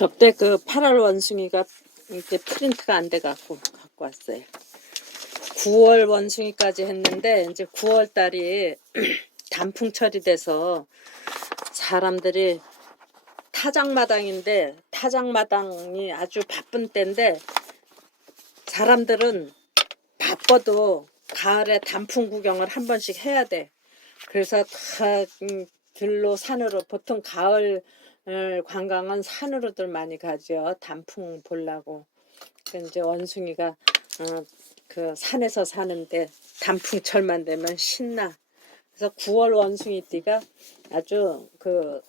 접대 그 8월 원숭이가 이제 프린트가 안 돼 갖고 왔어요. 9월 원숭이까지 했는데 이제 9월 달이 단풍철이 돼서 사람들이 타작마당인데 타작마당이 아주 바쁜 때인데 사람들은 바빠도 가을에 단풍 구경을 한 번씩 해야 돼. 그래서 다 들로 산으로 보통 가을 관광은 산으로들 많이 가죠. 단풍 보려고. 이제 원숭이가 그 산에서 사는데 단풍철만 되면 신나. 그래서 9월 원숭이띠가 아주 그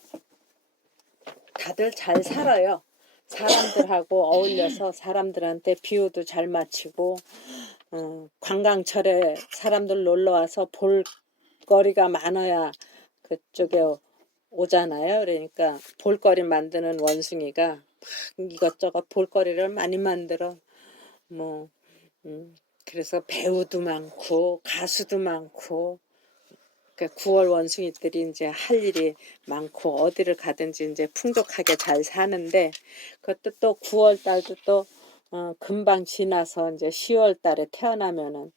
다들 잘 살아요. 사람들하고 어울려서 사람들한테 비유도 잘 맞추고 관광철에 사람들 놀러와서 볼거리가 많아야 그쪽에 오잖아요. 그러니까 볼거리 만드는 원숭이가 막 이것저것 볼거리를 많이 만들어. 뭐 그래서 배우도 많고 가수도 많고. 그러니까 9월 원숭이들이 이제 할 일이 많고 어디를 가든지 이제 풍족하게 잘 사는데 그것도 또 9월 달도 또 금방 지나서 이제 10월 달에 태어나면은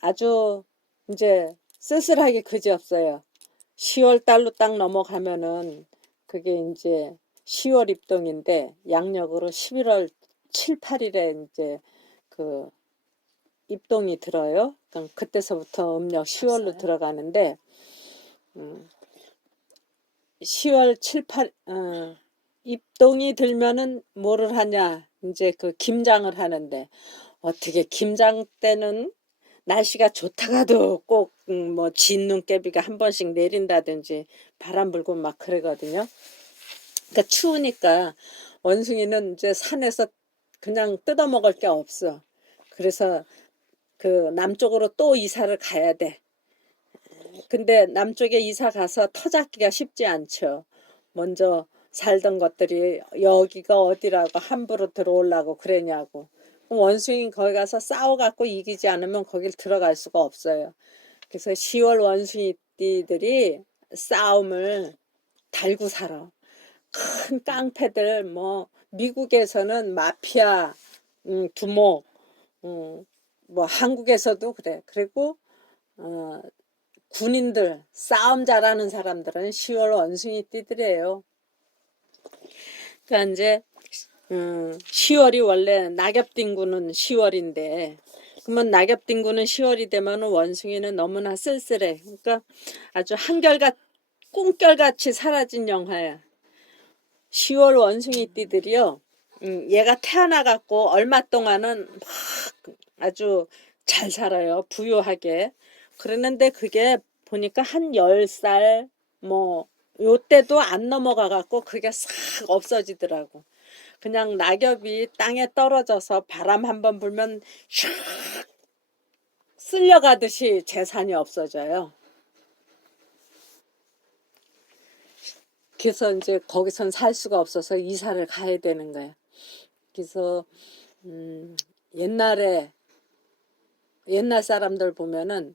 아주 이제 쓸쓸하게 그지없어요. 10월 달로 딱 넘어가면은 그게 이제 10월 입동인데 양력으로 11월 7, 8일에 이제 그 입동이 들어요. 그럼 그때서부터 음력 10월로 들어가는데 10월 7, 8 입동이 들면은 뭐를 하냐? 이제 그 김장을 하는데 어떻게 김장 때는 날씨가 좋다가도 꼭 뭐 진눈깨비가 한 번씩 내린다든지 바람 불고 막 그러거든요. 그러니까 추우니까 원숭이는 이제 산에서 그냥 뜯어먹을 게 없어. 그래서 그 남쪽으로 또 이사를 가야 돼. 근데 남쪽에 이사 가서 터 잡기가 쉽지 않죠. 먼저 살던 것들이 여기가 어디라고 함부로 들어오려고 그러냐고. 원숭이 거기 가서 싸워갖고 이기지 않으면 거길 들어갈 수가 없어요. 그래서 10월 원숭이띠들이 싸움을 달고 살아. 큰 깡패들 뭐 미국에서는 마피아 두목 뭐 한국에서도 그래. 그리고 군인들 싸움 잘하는 사람들은 10월 원숭이띠들이에요. 그러니까 이제 10월이 원래 낙엽딩구는 10월인데 그러면 낙엽딩구는 10월이 되면 원숭이는 너무나 쓸쓸해. 그러니까 아주 한결같 꿈결같이 사라진 영화야. 10월 원숭이띠들이요. 얘가 태어나갖고 얼마 동안은 막 아주 잘 살아요. 부유하게. 그러는데 그게 보니까 한 10살 뭐 요때도 안 넘어가갖고 그게 싹 없어지더라고. 그냥 낙엽이 땅에 떨어져서 바람 한번 불면 샥 쓸려가듯이 재산이 없어져요. 그래서 이제 거기선 살 수가 없어서 이사를 가야 되는 거예요. 그래서 옛날 사람들 보면은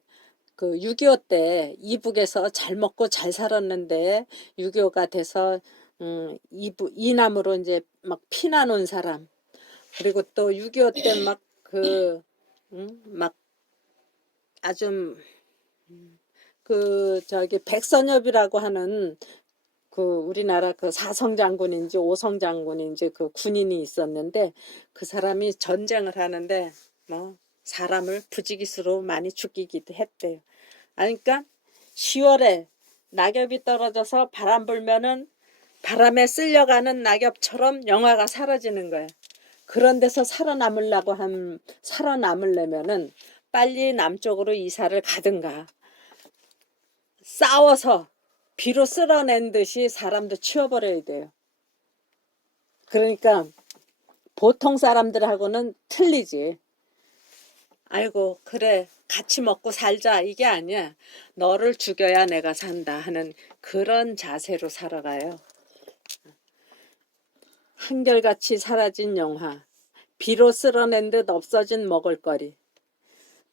그 6.25 때 이북에서 잘 먹고 잘 살았는데 6.25가 돼서 이남으로 이제 막 피난 온 사람, 그리고 또 6.25 때 막 막 아주 그 저기 백선엽이라고 하는 그 우리나라 그 사성장군인지 오성장군인지 그 군인이 있었는데 그 사람이 전쟁을 하는데 뭐 사람을 부지기수로 많이 죽이기도 했대요. 그러니까 10월에 낙엽이 떨어져서 바람 불면은 바람에 쓸려가는 낙엽처럼 영화가 사라지는 거예요. 그런 데서 살아남으려면은 빨리 남쪽으로 이사를 가든가 싸워서 비로 쓸어낸 듯이 사람도 치워버려야 돼요. 그러니까 보통 사람들하고는 틀리지. 아이고 그래 같이 먹고 살자 이게 아니야. 너를 죽여야 내가 산다 하는 그런 자세로 살아가요. 한결같이 사라진 영화, 비로 쓸어낸 듯 없어진 먹을거리,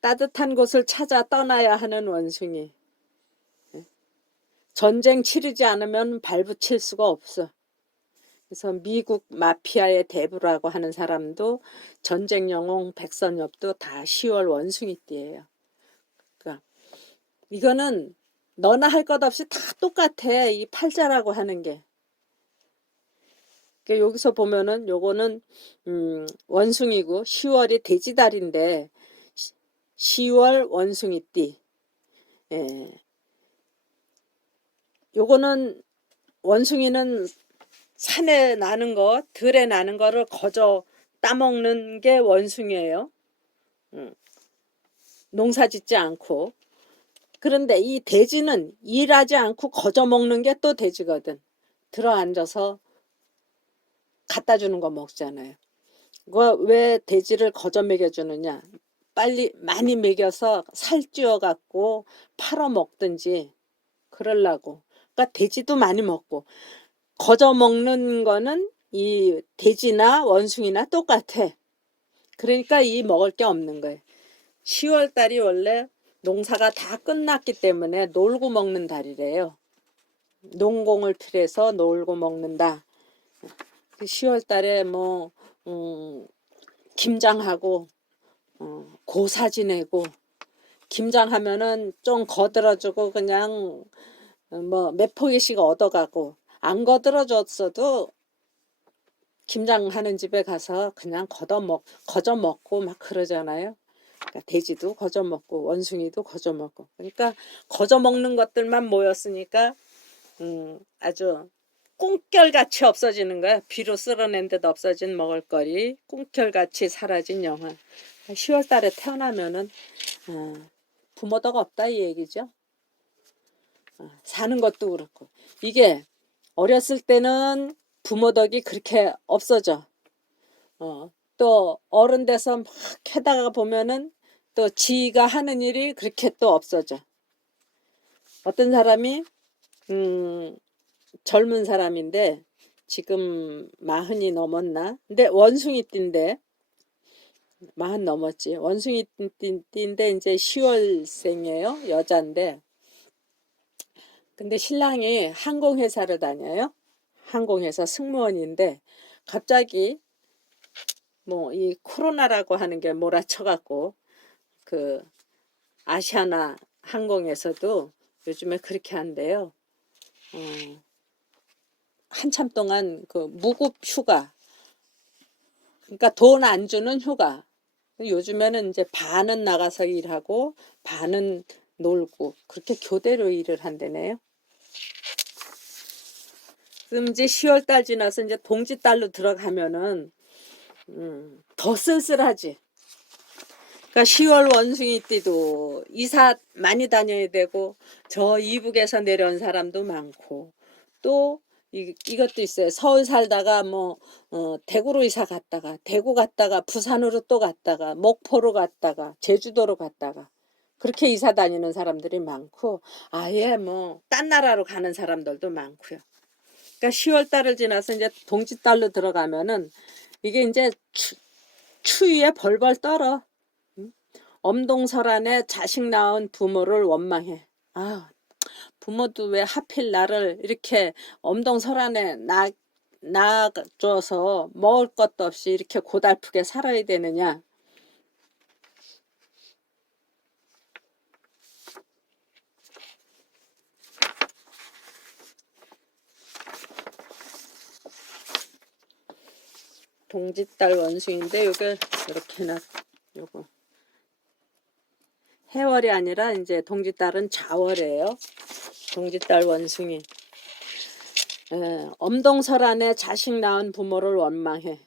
따뜻한 곳을 찾아 떠나야 하는 원숭이. 전쟁 치르지 않으면 발붙일 수가 없어. 그래서 미국 마피아의 대부라고 하는 사람도 전쟁 영웅 백선엽도 다 10월 원숭이띠예요. 그러니까 이거는 너나 할 것 없이 다 똑같아. 이 팔자라고 하는 게. 그러니까 여기서 보면은 요거는 원숭이고 10월이 돼지달인데 10월 원숭이띠. 예. 요거는 원숭이는 산에 나는 거, 들에 나는 거를 거저 따먹는 게 원숭이에요. 농사 짓지 않고. 그런데 이 돼지는 일하지 않고 거저 먹는 게 또 돼지거든. 들어앉아서 갖다 주는 거 먹잖아요. 왜 돼지를 거저 먹여주느냐? 빨리 많이 먹여서 살찌워 갖고 팔아 먹든지 그러려고. 그러니까 돼지도 많이 먹고 거저 먹는 거는 이 돼지나 원숭이나 똑같아. 그러니까 이 먹을 게 없는 거예요. 10월 달이 원래 농사가 다 끝났기 때문에 놀고 먹는 달이래요. 농공을 필해서 놀고 먹는다. 10월 달에 뭐 김장하고 고사 지내고, 김장하면은 좀 거들어주고 그냥 뭐 몇 포기씩 얻어가고, 안 거들어줬어도 김장하는 집에 가서 그냥 거저 먹고 막 그러잖아요. 그러니까 돼지도 거저 먹고 원숭이도 거저 먹고, 그러니까 거저 먹는 것들만 모였으니까 아주 꿈결같이 없어지는 거야. 비로 쓸어낸 듯 없어진 먹을거리, 꿈결같이 사라진 영화. 10월 달에 태어나면은 부모덕 없다 이 얘기죠. 사는 것도 그렇고, 이게 어렸을 때는 부모덕이 그렇게 없어져. 또 어른 돼서 막 해다가 보면은 또 지가 하는 일이 그렇게 또 없어져. 어떤 사람이 젊은 사람인데 지금 40이 넘었나? 근데 원숭이띠인데 40 넘었지. 원숭이띠인데 이제 10월생이에요. 여자인데. 근데 신랑이 항공회사를 다녀요. 항공회사 승무원인데 갑자기 뭐 이 코로나라고 하는 게 몰아쳐갖고 그 아시아나 항공에서도 요즘에 그렇게 한대요. 한참 동안 그 무급 휴가, 그러니까 돈 안 주는 휴가. 요즘에는 이제 반은 나가서 일하고 반은 놀고 그렇게 교대로 일을 한대네요. 그럼 이제 10월 달 지나서 이제 동지 달로 들어가면은 더 쓸쓸하지. 그러니까 10월 원숭이띠도 이사 많이 다녀야 되고, 저 이북에서 내려온 사람도 많고, 또 이것도 있어요. 서울 살다가 뭐 대구로 이사 갔다가, 대구 갔다가 부산으로 또 갔다가, 목포로 갔다가, 제주도로 갔다가, 그렇게 이사 다니는 사람들이 많고, 아예 뭐 딴 나라로 가는 사람들도 많고요. 그러니까 10월 달을 지나서 이제 동지 달로 들어가면은 이게 이제 추위에 벌벌 떨어. 엄동설안에 자식 낳은 부모를 원망해. 아, 부모도 왜 하필 나를 이렇게 엄동설안에 낳아줘서 먹을 것도 없이 이렇게 고달프게 살아야 되느냐. 동짓달 원숭인데 요게 이렇게 요거 해월이 아니라 이제 동짓달은 좌월이에요. 동짓달 원숭이. 엄동설안에 자식 낳은 부모를 원망해.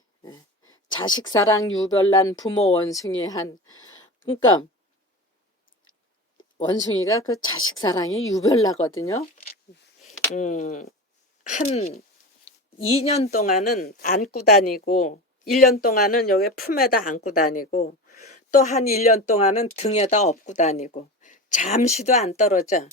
자식사랑 유별난 부모 원숭이 그러니까 원숭이가 그 자식사랑이 유별나거든요. 한 2년 동안은 안고 다니고 1년 동안은 여기 품에다 안고 다니고 또 한 1년 동안은 등에다 업고 다니고 잠시도 안 떨어져.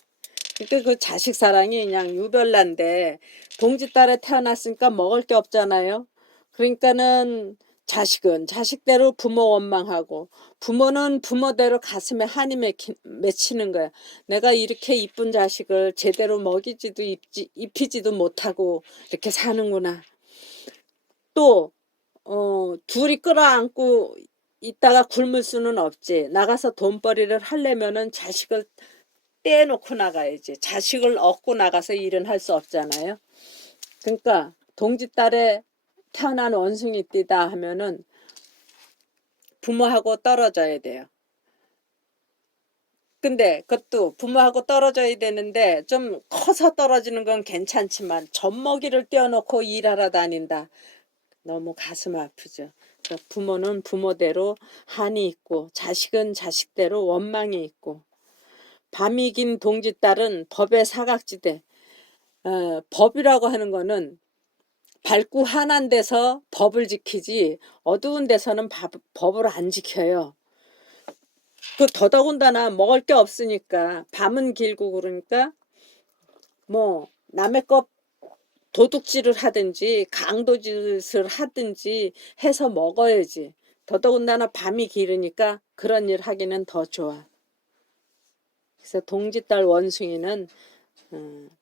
그러니까 그 자식 사랑이 그냥 유별난데 동짓달에 태어났으니까 먹을 게 없잖아요. 그러니까는 자식은 자식대로 부모 원망하고 부모는 부모대로 가슴에 한이 맺히는 거야. 내가 이렇게 이쁜 자식을 제대로 먹이지도 입히지도 못하고 이렇게 사는구나. 또 둘이 끌어안고 있다가 굶을 수는 없지. 나가서 돈벌이를 하려면은 자식을 떼놓고 나가야지. 자식을 얻고 나가서 일은 할 수 없잖아요. 그러니까 동짓달에 태어난 원숭이띠다 하면은 부모하고 떨어져야 돼요. 근데 그것도 부모하고 떨어져야 되는데 좀 커서 떨어지는 건 괜찮지만 젖먹이를 떼어놓고 일하러 다닌다. 너무 가슴 아프죠. 그러니까 부모는 부모대로 한이 있고 자식은 자식대로 원망이 있고 밤이 긴 동짓달은 법의 사각지대. 법이라고 하는 거는 밝고 환한 데서 법을 지키지 어두운 데서는 법을 안 지켜요. 그 더더군다나 먹을 게 없으니까 밤은 길고 그러니까 뭐 남의 것 도둑질을 하든지 강도짓을 하든지 해서 먹어야지. 더더군다나 밤이 길으니까 그런 일 하기는 더 좋아. 그래서 동짓달 원숭이는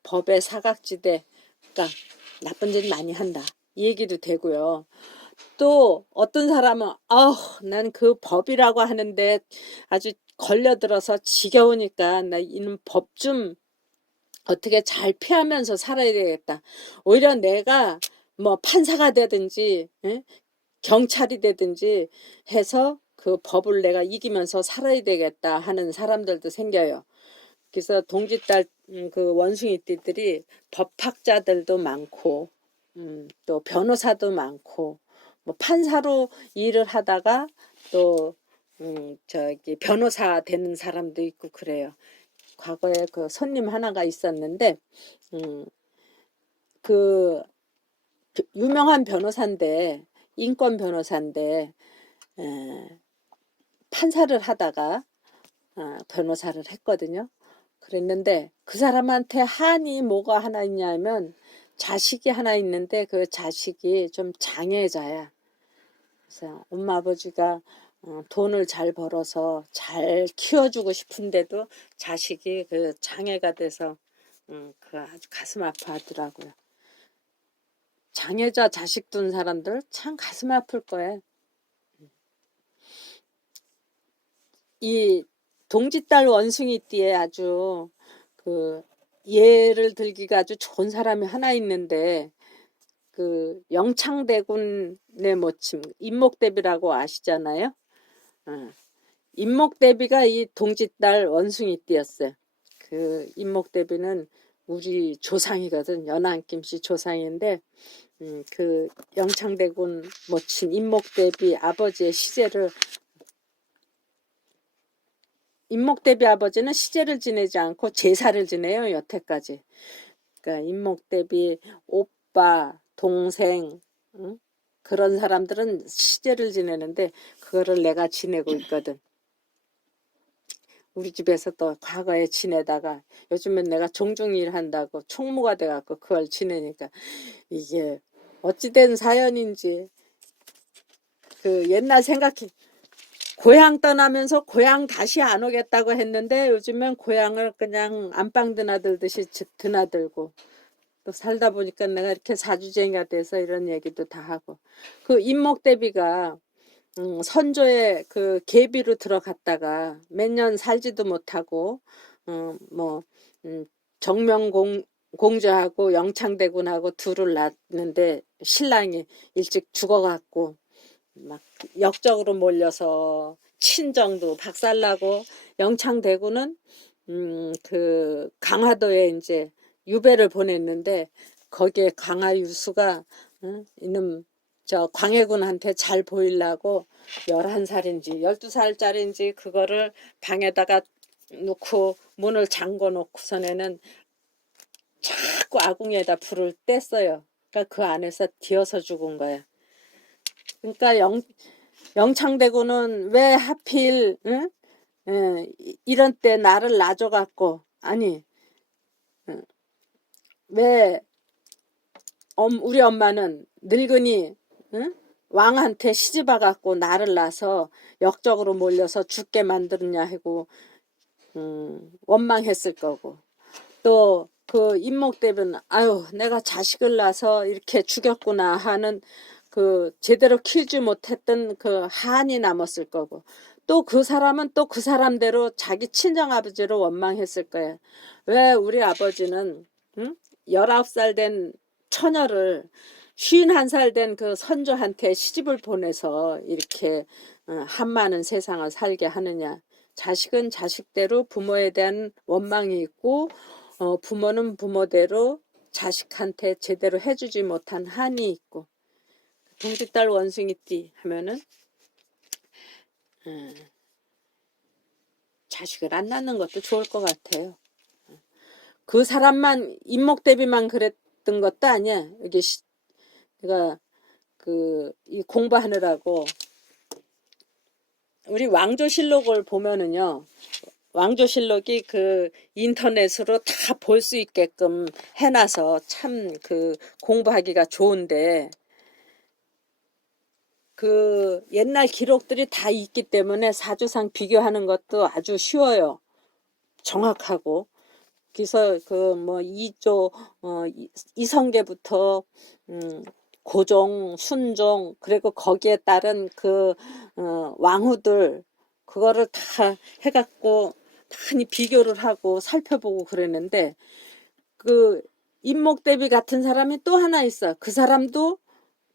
법의 사각지대, 그러니까 나쁜 짓 많이 한다. 이 얘기도 되고요. 또 어떤 사람은 난 그 법이라고 하는데 아주 걸려들어서 지겨우니까 나 이는 법 좀 어떻게 잘 피하면서 살아야 되겠다. 오히려 내가 뭐 판사가 되든지 경찰이 되든지 해서 그 법을 내가 이기면서 살아야 되겠다 하는 사람들도 생겨요. 그래서 동짓달 그 원숭이띠들이 법학자들도 많고 또 변호사도 많고 뭐 판사로 일을 하다가 또 저기 변호사 되는 사람도 있고 그래요. 과거에 그 손님 하나가 있었는데 그 유명한 변호사인데 인권 변호사인데 판사를 하다가 변호사를 했거든요. 그랬는데 그 사람한테 한이 뭐가 하나 있냐면 자식이 하나 있는데 그 자식이 좀 장애자야. 그래서 엄마 아버지가 돈을 잘 벌어서 잘 키워주고 싶은데도 자식이 그 장애가 돼서 그 아주 가슴 아파하더라고요. 장애자 자식 둔 사람들 참 가슴 아플 거예요. 이 동짓달 원숭이띠에 아주 그 예를 들기가 아주 좋은 사람이 하나 있는데 그 영창대군의 모침 임목대비라고 아시잖아요. 임목대비가 이 동짓달 원숭이띠였어요. 그 임목대비는 우리 조상이거든. 연안김씨 조상인데 그 영창대군 모친 임목대비 아버지의 시제를 임목대비 아버지는 시제를 지내지 않고 제사를 지내요. 여태까지. 그러니까 임목대비 오빠, 동생 그런 사람들은 시제를 지내는데 그거를 내가 지내고 있거든. 우리 집에서 또 과거에 지내다가 요즘엔 내가 종중일 한다고 총무가 돼갖고 그걸 지내니까 이게 어찌된 사연인지 그 옛날 생각해 고향 떠나면서 고향 다시 안 오겠다고 했는데 요즘엔 고향을 그냥 안방 드나들듯이 드나들고 또 살다 보니까 내가 이렇게 사주쟁이가 돼서 이런 얘기도 다 하고 그 임목대비가 선조의 그 계비로 들어갔다가 몇 년 살지도 못하고 뭐 정명공주하고 영창대군하고 둘을 낳았는데 신랑이 일찍 죽어갖고 막 역적으로 몰려서 친정도 박살나고 영창대군은 그 강화도에 이제 유배를 보냈는데 거기에 강화유수가 이놈 저 광해군한테 잘 보이려고 11살인지 12살짜리인지 그거를 방에다가 놓고 문을 잠궈 놓고서는 자꾸 아궁이에다 불을 뗐어요. 그러니까 그 안에서 뒤어서 죽은 거야. 그러니까 영창대군은 왜 하필 이런 때 나를 놔줘갖고 아니 왜 우리 엄마는 늙은이 왕한테 시집와갖고 나를 낳아서 역적으로 몰려서 죽게 만들었냐 하고 원망했을 거고 또 그 임목대비는 아유 내가 자식을 낳아서 이렇게 죽였구나 하는 그 제대로 키우지 못했던 그 한이 남았을 거고, 또 그 사람은 또 그 사람대로 자기 친정아버지를 원망했을 거예요. 왜 우리 아버지는 19살 된 처녀를 51살 된 그 선조한테 시집을 보내서 이렇게 한많은 세상을 살게 하느냐. 자식은 자식대로 부모에 대한 원망이 있고, 부모는 부모대로 자식한테 제대로 해주지 못한 한이 있고, 동짓딸 원숭이띠 하면은 자식을 안 낳는 것도 좋을 것 같아요. 그 사람만 인목 대비만 그랬던 것도 아니야. 여기 그러니까 이 공부하느라고 우리 왕조실록을 보면은요. 왕조실록이 그 인터넷으로 다 볼 수 있게끔 해놔서 참 그 공부하기가 좋은데, 그 옛날 기록들이 다 있기 때문에 사주상 비교하는 것도 아주 쉬워요. 정확하고. 그래서 그 뭐 이조 이성계부터 고종, 순종, 그리고 거기에 따른 그 왕후들, 그거를 다 해갖고 많이 비교를 하고 살펴보고 그랬는데, 그 인목대비 같은 사람이 또 하나 있어. 그 사람도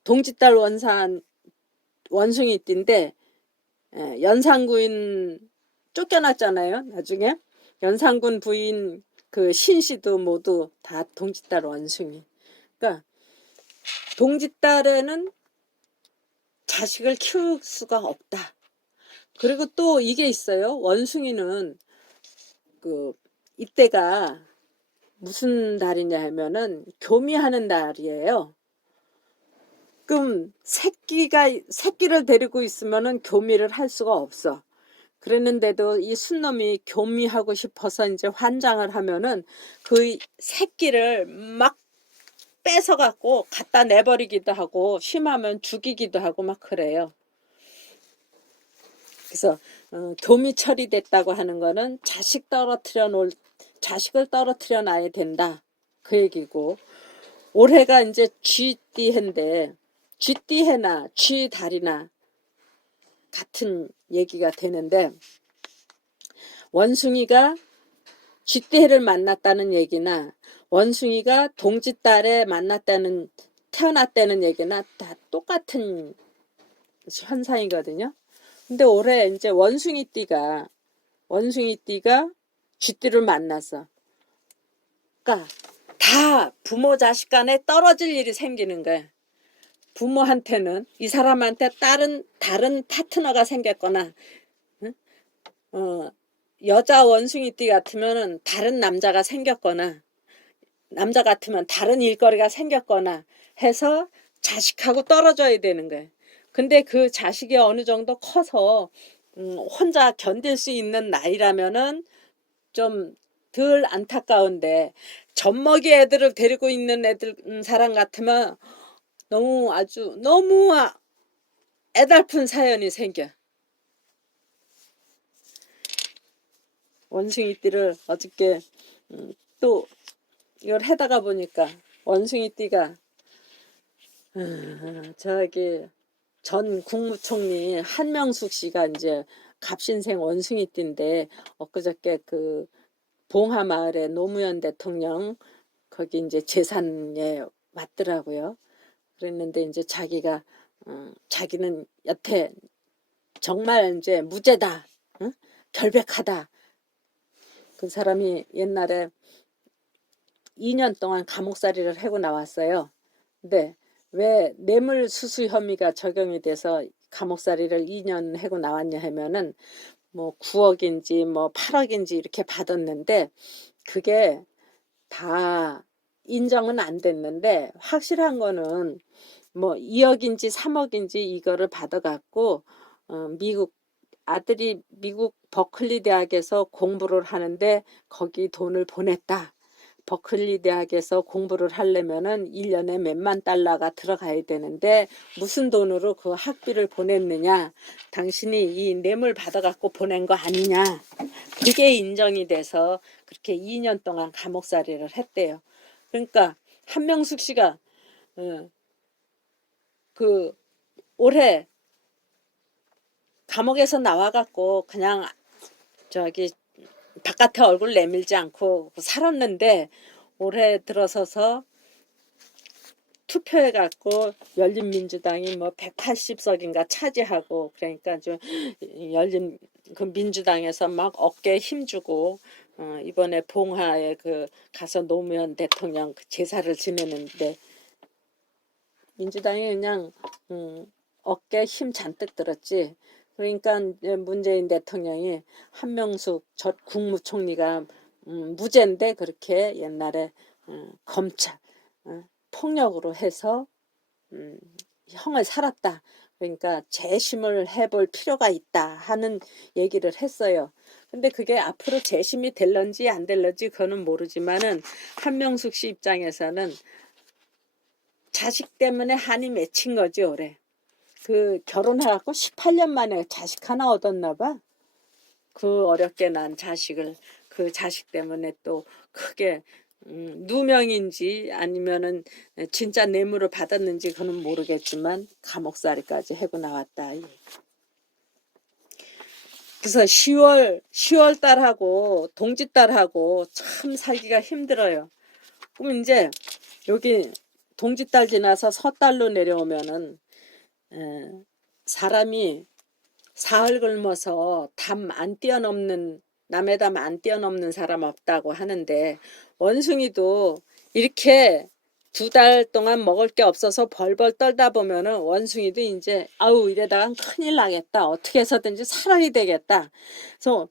동짓딸 원숭이띠인데, 연산구인 쫓겨났잖아요. 나중에 연산군 부인 그 신씨도 모두 다 동짓딸 원숭이. 그러니까 동짓딸에는 자식을 키울 수가 없다. 그리고 또 이게 있어요. 원숭이는 그 이때가 무슨 달이냐 하면은 교미하는 달이에요. 그럼 새끼를 데리고 있으면은 교미를 할 수가 없어. 그랬는데도 이 순놈이 교미하고 싶어서 이제 환장을 하면은 그 새끼를 막 뺏어갖고 갖다 내버리기도 하고, 심하면 죽이기도 하고 막 그래요. 그래서 교미 처리됐다고 하는 거는 자식을 떨어뜨려 놔야 된다, 그 얘기고, 올해가 이제 쥐띠해인데 쥐띠해나 쥐달이나 같은 얘기가 되는데, 원숭이가 쥐띠해를 만났다는 얘기나 원숭이가 동짓달에 태어났다는 얘기나 다 똑같은 현상이거든요. 근데 올해 이제 원숭이띠가 쥐띠를 만났어. 그러니까 다 부모 자식 간에 떨어질 일이 생기는 거야. 부모한테는 이 사람한테 다른 파트너가 생겼거나, 여자 원숭이띠 같으면은 다른 남자가 생겼거나, 남자 같으면 다른 일거리가 생겼거나 해서 자식하고 떨어져야 되는 거예요. 근데 그 자식이 어느 정도 커서 혼자 견딜 수 있는 나이라면은 좀 덜 안타까운데, 젖먹이 애들을 데리고 있는 사람 같으면 너무 애달픈 사연이 생겨. 원숭이띠를 어저께 또 이걸 해다가 보니까 원숭이띠가 저기 전 국무총리 한명숙 씨가 이제 갑신생 원숭이띠인데, 엊그저께 그 봉하마을에 노무현 대통령 거기 이제 제산에 왔더라고요. 그랬는데 이제 자기는 여태 정말 이제 무죄다, 응? 결백하다. 그 사람이 옛날에 2년 동안 감옥살이를 하고 나왔어요. 근데 왜 뇌물수수 혐의가 적용이 돼서 감옥살이를 2년 하고 나왔냐 하면은 뭐 9억인지 뭐 8억인지 이렇게 받았는데, 그게 다 인정은 안 됐는데, 확실한 거는 뭐 2억인지 3억인지 이거를 받아갖고 아들이 미국 버클리 대학에서 공부를 하는데 거기 돈을 보냈다. 버클리 대학에서 공부를 하려면은 1년에 몇만 달러가 들어가야 되는데 무슨 돈으로 그 학비를 보냈느냐, 당신이 이 뇌물 받아갖고 보낸 거 아니냐, 그게 인정이 돼서 그렇게 2년 동안 감옥살이를 했대요. 그러니까 한명숙 씨가 그 올해 감옥에서 나와갖고 그냥 저기 바깥에 얼굴 내밀지 않고 살았는데 올해 들어서서 투표해갖고 열린민주당이 뭐 180석인가 차지하고 그러니까 좀 열린 그 민주당에서 막 어깨에 힘주고 이번에 봉화에 그 가서 노무현 대통령 그 제사를 지내는데 민주당이 그냥 어깨에 힘 잔뜩 들었지. 그러니까 이제 문재인 대통령이 한명숙 전 국무총리가 무죄인데 그렇게 옛날에 검찰 폭력으로 해서 형을 살았다. 그러니까 재심을 해볼 필요가 있다 하는 얘기를 했어요. 근데 그게 앞으로 재심이 될런지 안 될런지 그거는 모르지만은 한명숙 씨 입장에서는 자식 때문에 한이 맺힌 거지 올해. 그 결혼해갖고 18년 만에 자식 하나 얻었나 봐. 그 어렵게 난 자식을 그 자식 때문에 또 크게 누명인지 아니면은 진짜 뇌물을 받았는지 그는 모르겠지만 감옥살이까지 하고 나왔다. 그래서 10월 달하고 동짓달하고 참 살기가 힘들어요. 그럼 이제 여기 동짓달 지나서 섣달로 내려오면은 사람이 사흘 굶어서 담 안 뛰어넘는 남의 담 안 뛰어넘는 사람 없다고 하는데 원숭이도 이렇게 2달 동안 먹을 게 없어서 벌벌 떨다 보면은 원숭이도 이제 아우 이래다가 큰일 나겠다. 어떻게 해서든지 살아야 되겠다. 그래서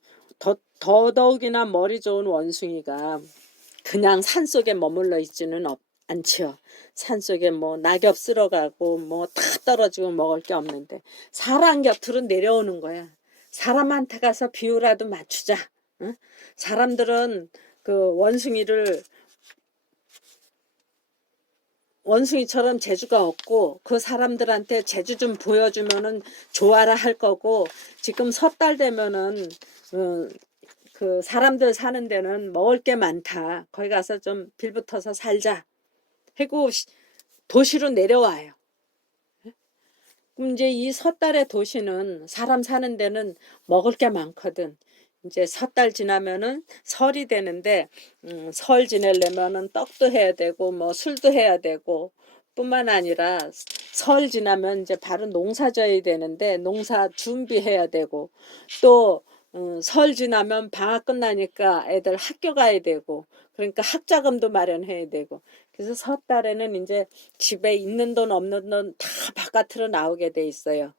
더더욱이나 머리 좋은 원숭이가 그냥 산속에 머물러 있지는 않지요. 산속에 뭐 낙엽 쓸어가고 뭐 다 떨어지고 먹을 게 없는데 사람 곁으로 내려오는 거야. 사람한테 가서 비유라도 맞추자. 응? 사람들은 그 원숭이처럼 재주가 없고 그 사람들한테 재주 좀 보여주면은 좋아라 할 거고 지금 섣달 되면은 그 사람들 사는 데는 먹을 게 많다. 거기 가서 좀 빌붙어서 살자. 하고 도시로 내려와요. 그럼 이제 이 섣달의 도시는 사람 사는 데는 먹을 게 많거든. 이제 섣달 지나면은 설이 되는데 설 지내려면은 떡도 해야 되고 뭐 술도 해야 되고 뿐만 아니라 설 지나면 이제 바로 농사 져야 되는데 농사 준비해야 되고 또 설 지나면 방학 끝나니까 애들 학교 가야 되고 그러니까 학자금도 마련해야 되고 그래서 섣달에는 이제 집에 있는 돈 없는 돈 다 바깥으로 나오게 돼 있어요.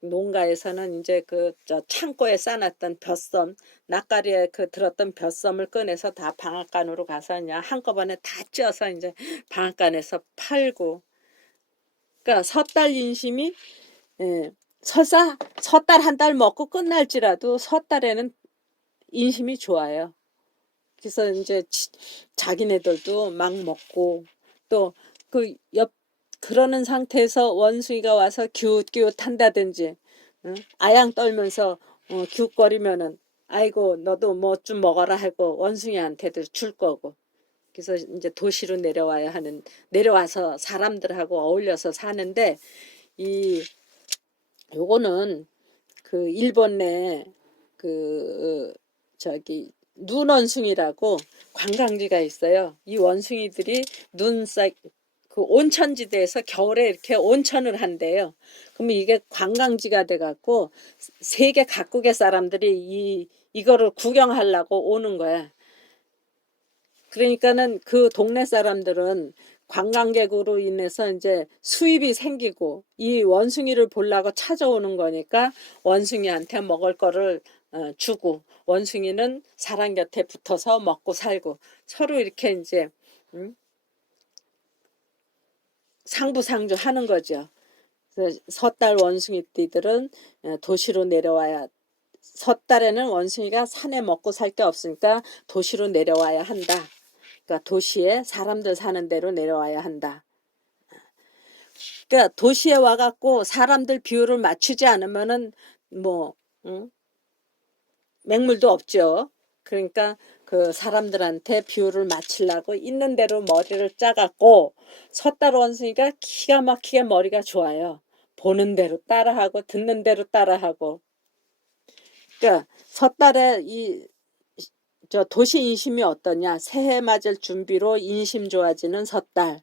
농가에서는 이제 그 저 창고에 싸놨던 벼섬, 낯가리에 그 들었던 벼섬을 꺼내서 다 방앗간으로 가서 그냥 한꺼번에 다 쪄서 이제 방앗간에서 팔고. 그러니까 섣달 인심이 설사 섣달 한 달 먹고 끝날지라도 섣달에는 인심이 좋아요. 그래서 이제 자기네들도 막 먹고 또 그 그러는 상태에서 원숭이가 와서 기웃기웃 한다든지 아양 떨면서 기웃거리면은 아이고 너도 뭐 좀 먹어라 하고 원숭이한테도 줄 거고 그래서 이제 도시로 내려와서 사람들하고 어울려서 사는데 이 요거는 그 일본 내그 저기 눈원숭이라고 관광지가 있어요. 이 원숭이들이 그 온천지대에서 겨울에 이렇게 온천을 한대요. 그러면 이게 관광지가 돼갖고 세계 각국의 사람들이 이거를 구경하려고 오는 거야. 그러니까는 그 동네 사람들은 관광객으로 인해서 이제 수입이 생기고 이 원숭이를 보려고 찾아오는 거니까 원숭이한테 먹을 거를 주고 원숭이는 사람 곁에 붙어서 먹고 살고 서로 이렇게 이제 상부상조 하는 거죠. 그래서 섣달 원숭이띠들은 도시로 내려와야 섣달에는 원숭이가 산에 먹고 살 게 없으니까 도시로 내려와야 한다. 그러니까 도시에 사람들 사는 데로 내려와야 한다. 그러니까 도시에 와갖고 사람들 비율을 맞추지 않으면은 뭐 맹물도 없죠. 그러니까 그 사람들한테 비율을 맞추려고 있는 대로 머리를 짜갖고 섣달 원숭이가 기가 막히게 머리가 좋아요. 보는 대로 따라하고 듣는 대로 따라하고. 그러니까 섣달의 저 도시 인심이 어떠냐? 새해 맞을 준비로 인심 좋아지는 섣달.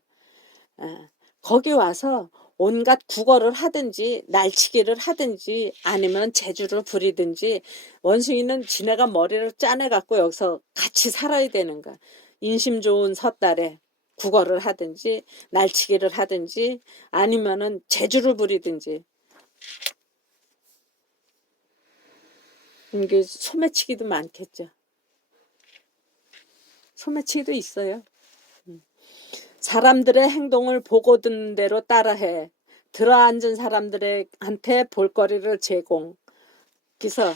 거기 와서 온갖 국어를 하든지 날치기를 하든지 아니면 재주를 부리든지 원숭이는 지네가 머리를 짜내 갖고 여기서 같이 살아야 되는 거야. 인심 좋은 섣달에 국어를 하든지 날치기를 하든지 아니면은 재주를 부리든지. 이게 소매치기도 많겠죠. 소매치기도 있어요. 사람들의 행동을 보고 듣는 대로 따라해. 들어앉은 사람들한테 볼거리를 제공. 그래서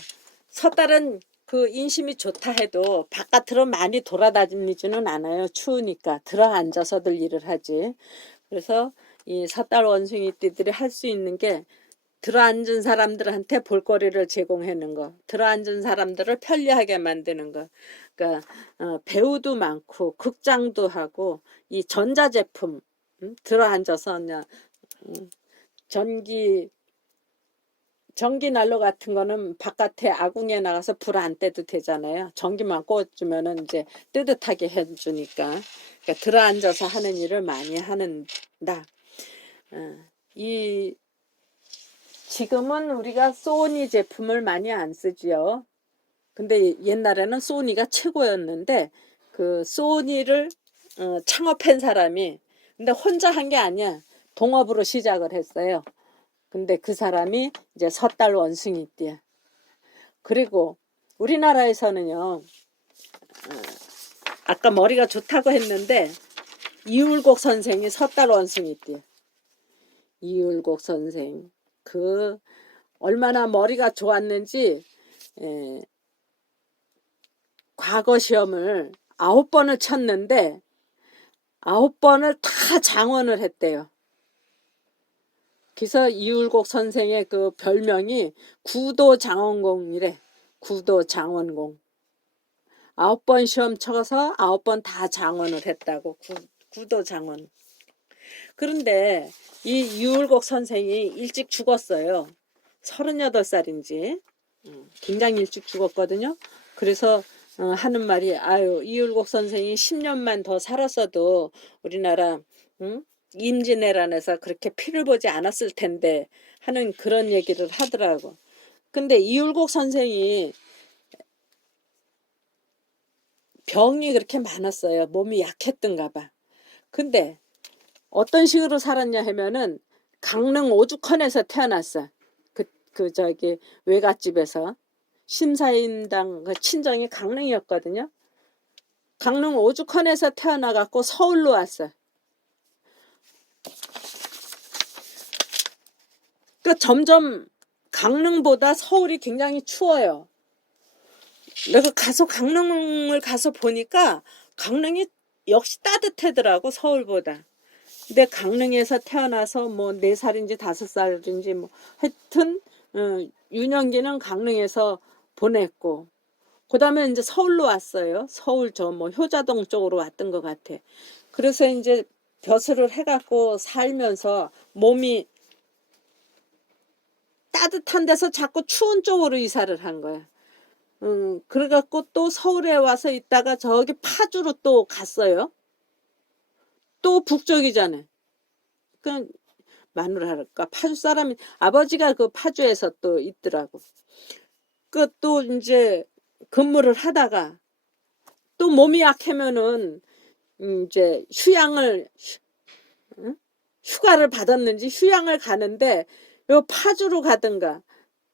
섣달은 그 인심이 좋다 해도 바깥으로 많이 돌아다니지는 않아요. 추우니까 들어앉아서들 일을 하지. 그래서 이 섣달 원숭이띠들이 할 수 있는 게 들어앉은 사람들한테 볼거리를 제공하는 거, 들어앉은 사람들을 편리하게 만드는 거. 그러니까 배우도 많고 극장도 하고 이 전자제품 들어앉아서 그냥 전기 난로 같은 거는 바깥에 아궁이에 나가서 불 안 떼도 되잖아요. 전기만 꽂으면은 이제 뜨뜻하게 해주니까. 그러니까 들어앉아서 하는 일을 많이 하는다. 이 지금은 우리가 소니 제품을 많이 안 쓰지요. 근데 옛날에는 소니가 최고였는데 그 소니를 창업한 사람이 근데 혼자 한 게 아니야. 동업으로 시작을 했어요. 근데 그 사람이 이제 섣달 원숭이띠야. 그리고 우리나라에서는요. 아까 머리가 좋다고 했는데 이울곡 선생이 섣달 원숭이띠야. 이울곡 선생. 그 얼마나 머리가 좋았는지 과거 시험을 9번을 쳤는데 9번을 다 장원을 했대요. 그래서 이울곡 선생의 그 별명이 구도장원공이래. 구도장원공. 9번 시험 쳐서 9번 다 장원을 했다고. 구도장원. 그런데 이 이울곡 선생이 일찍 죽었어요. 38살인지. 굉장히 일찍 죽었거든요. 그래서 하는 말이 아유 이울곡 선생이 10년만 더 살았어도 우리나라 임진왜란에서 그렇게 피를 보지 않았을 텐데 하는 그런 얘기를 하더라고. 근데 이울곡 선생이 병이 그렇게 많았어요. 몸이 약했던가 봐. 근데 어떤 식으로 살았냐 하면은 강릉 오죽헌에서 태어났어. 그 저기 외갓집에서 심사임당 그 친정이 강릉이었거든요. 강릉 오죽헌에서 태어나갖고 서울로 왔어. 그러니까 점점 강릉보다 서울이 굉장히 추워요. 내가 가서 강릉을 가서 보니까 강릉이 역시 따뜻하더라고 서울보다. 근데 강릉에서 태어나서 뭐 4살인지 5살인지 뭐 하여튼 유년기는 강릉에서 보냈고 그다음에 이제 서울로 왔어요. 서울 저 뭐 효자동 쪽으로 왔던 것 같아. 그래서 이제 벼슬을 해갖고 살면서 몸이 따뜻한 데서 자꾸 추운 쪽으로 이사를 한 거야. 그래갖고 또 서울에 와서 있다가 저기 파주로 또 갔어요. 또 북쪽이잖아. 그 마누라랄까 파주 사람이 아버지가 그 파주에서 또 있더라고. 그 또 이제 근무를 하다가 또 몸이 약하면은 이제 휴가를 받았는지 휴양을 가는데 요 파주로 가든가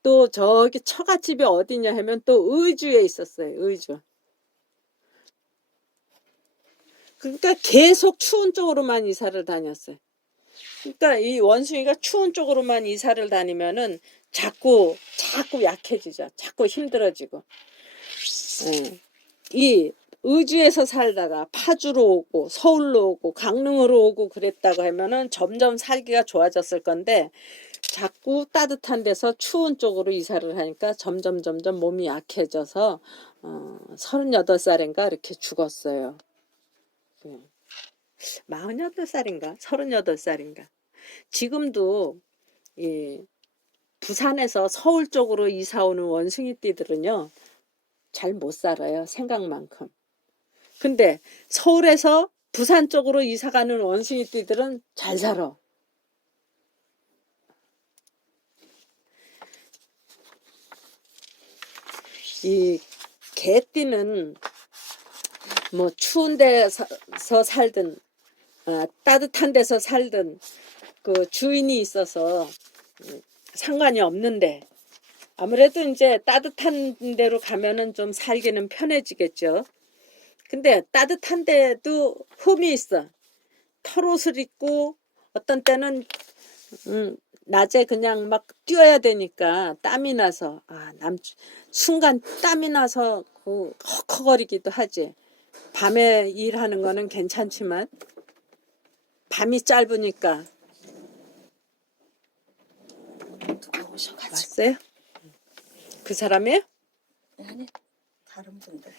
또 저기 처갓집이 어디냐 하면 또 의주에 있었어요. 의주. 그러니까 계속 추운 쪽으로만 이사를 다녔어요. 그러니까 이 원숭이가 추운 쪽으로만 이사를 다니면은 자꾸 약해지죠. 자꾸 힘들어지고. 이 의주에서 살다가 파주로 오고 서울로 오고 강릉으로 오고 그랬다고 하면은 점점 살기가 좋아졌을 건데 자꾸 따뜻한 데서 추운 쪽으로 이사를 하니까 점점 몸이 약해져서 38살인가 이렇게 죽었어요. 48살인가 38살인가. 지금도 이 부산에서 서울 쪽으로 이사 오는 원숭이띠들은요 잘 못 살아요, 생각만큼. 근데 서울에서 부산 쪽으로 이사 가는 원숭이띠들은 잘 살아. 이 개띠는 뭐 추운 데서 살든 따뜻한 데서 살든 그 주인이 있어서 상관이 없는데, 아무래도 이제 따뜻한 데로 가면은 좀 살기는 편해지겠죠. 근데 따뜻한 데도 흠이 있어. 털옷을 입고 어떤 때는 낮에 그냥 막 뛰어야 되니까 땀이 나서 순간 땀이 나서 그 헉헉거리기도 하지. 밤에 일하는 거는 괜찮지만 밤이 짧으니까. 누가 오셔가지고. 왔어요? 그 사람이에요? 아니, 다른 분들.